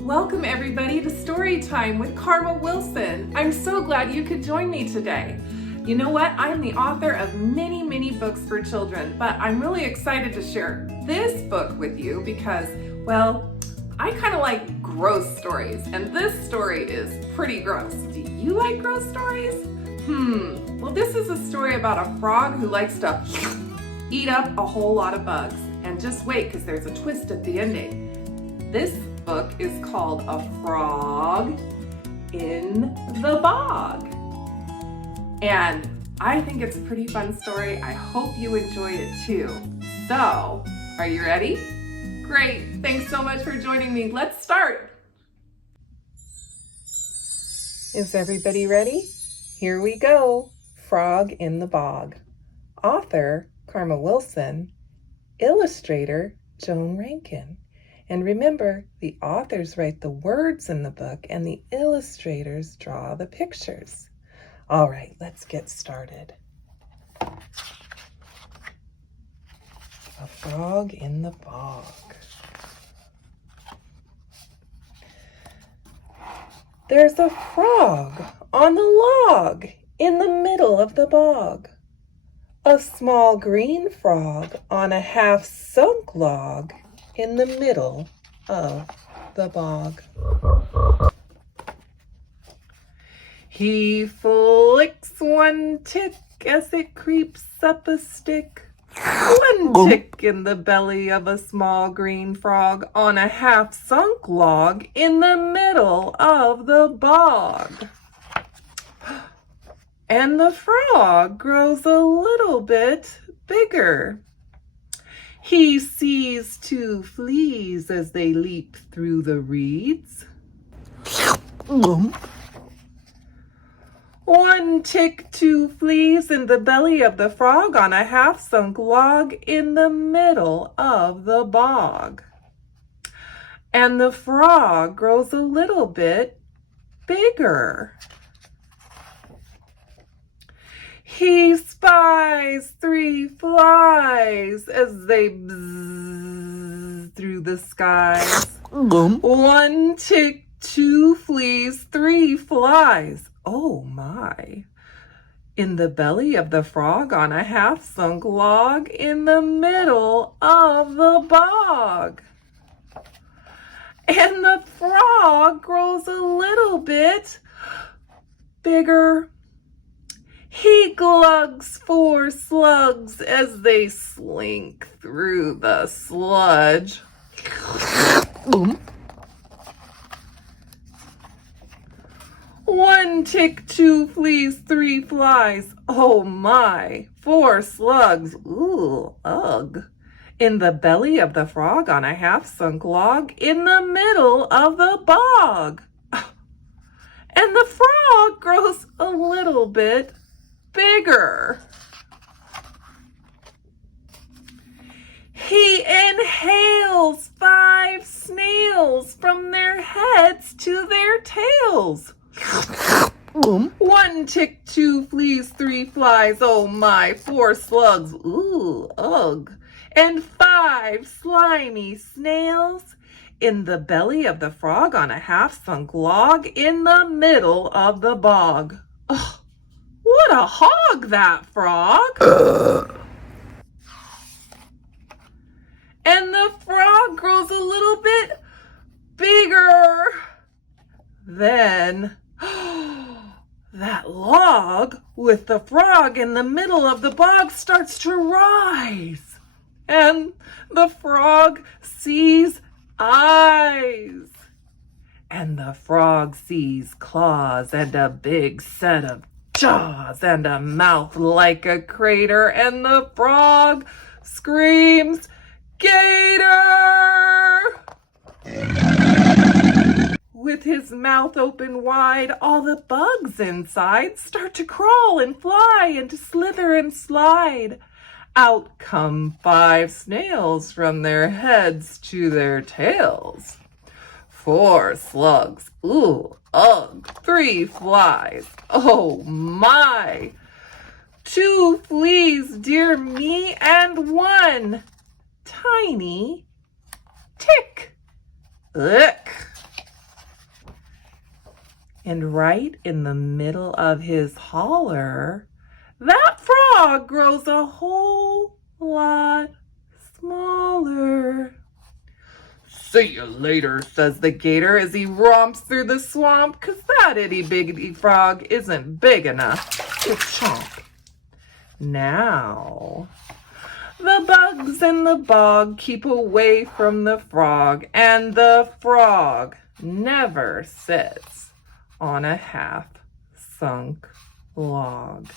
Welcome everybody to Storytime with Karma Wilson. I'm so glad you could join me today. You know what? I'm the author of many books for children, but I'm really excited to share this book with you because, well, I kind of like gross stories, and this story is pretty gross. Do you like gross stories? Well, this is a story about a frog who likes to eat up a whole lot of bugs. And just wait, because there's a twist at the ending. This book is called A Frog in the Bog. And I think it's a pretty fun story. I hope you enjoy it too. So, are you ready? Great, thanks so much for joining me. Let's start. Is everybody ready? Here we go. Frog in the Bog. Author, Karma Wilson. Illustrator, Joan Rankin. And remember, the authors write the words in the book and the illustrators draw the pictures. All right, let's get started. A Frog in the Bog. There's a frog on the log in the middle of the bog. A small green frog on a half-sunk log in the middle of the bog. He flicks one tick as it creeps up a stick. One tick in the belly of a small green frog on a half-sunk log in the middle of the bog. And the frog grows a little bit bigger. He sees two fleas as they leap through the reeds. One tick, two fleas in the belly of the frog on a half-sunk log in the middle of the bog. And the frog grows a little bit bigger. He spies three flies as they buzz through the skies. One tick, two fleas, three flies. Oh my. In the belly of the frog on a half-sunk log in the middle of the bog. And the frog grows a little bit bigger. He glugs four slugs as they slink through the sludge. One tick, two fleas, three flies. Oh my, four slugs. Ooh, ugh. In the belly of the frog on a half-sunk log in the middle of the bog. And the frog grows a little bit bigger. He inhales five snails from their heads to their tails. One tick, two fleas, three flies. Oh my, four slugs. Ooh, ugh. And five slimy snails in the belly of the frog on a half-sunk log in the middle of the bog. Ugh. What a hog, that frog! And the frog grows a little bit bigger. Then, that log with the frog in the middle of the bog starts to rise. And the frog sees eyes. And the frog sees claws and a big set of jaws and a mouth like a crater, and the frog screams, "Gator!" With his mouth open wide, all the bugs inside start to crawl and fly and to slither and slide. Out come five snails from their heads to their tails. Four slugs, ooh, ugh, three flies, oh my. Two fleas, dear me, and one tiny tick. Ugh. And right in the middle of his holler, that frog grows a whole lot smaller. "See you later," says the gator as he romps through the swamp, 'cause that itty bitty frog isn't big enough to chomp. Now, the bugs in the bog keep away from the frog, and the frog never sits on a half-sunk log.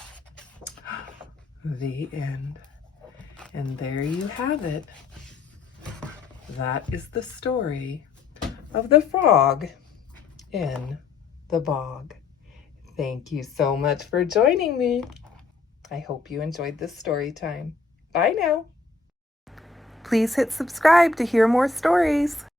The end. And there you have it. That is the story of the frog in the bog. Thank you so much for joining me. I hope you enjoyed this story time. Bye now. Please hit subscribe to hear more stories.